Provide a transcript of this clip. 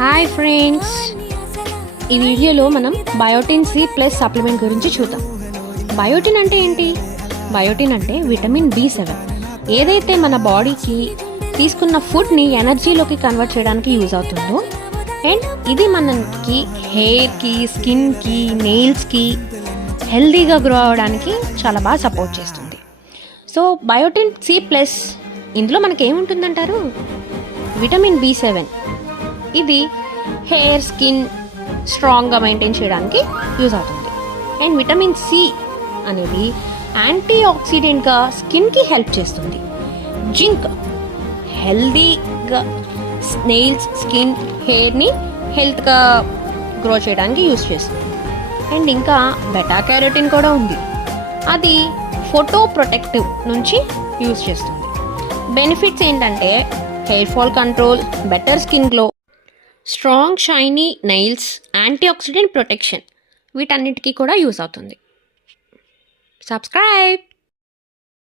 Hi friends, ఈ వీడియోలో మనం బయోటిన్ సి ప్లస్ సప్లిమెంట్ గురించి చూద్దాం. బయోటిన్ అంటే ఏంటి? బయోటిన్ అంటే విటమిన్ B7. ఏదైతే మన బాడీకి తీసుకున్న ఫుడ్ని ఎనర్జీలోకి కన్వర్ట్ చేయడానికి యూజ్ అవుతుందో, అండ్ ఇది మనకి హెయిర్కి, స్కిన్కి, నెయిల్స్కి హెల్దీగా గ్రో అవ్వడానికి చాలా బాగా సపోర్ట్ చేస్తుంది. సో బయోటిన్ సి ప్లస్ ఇందులో మనకి ఏముంటుందంటారు? Vitamin B7. ఇది హెయిర్, స్కిన్ స్ట్రాంగ్గా మెయింటైన్ చేయడానికి యూజ్ అవుతుంది. అండ్ విటమిన్ సి అనేది యాంటీ ఆక్సిడెంట్గా స్కిన్కి హెల్ప్ చేస్తుంది. జింక్ హెల్దీగా నెయిల్స్, స్కిన్, హెయిర్ని హెల్త్గా గ్రో చేయడానికి యూజ్ చేస్తుంది. అండ్ ఇంకా బెటా క్యారోటిన్ కూడా ఉంది. అది ఫోటో ప్రొటెక్టివ్ నుంచి యూజ్ చేస్తుంది. బెనిఫిట్స్ ఏంటంటే hair fall control, better skin glow, strong shiny nails, antioxidant protection, వీటన్నిటికీ కూడా యూజ్ అవుతుంది. సబ్స్క్రైబ్.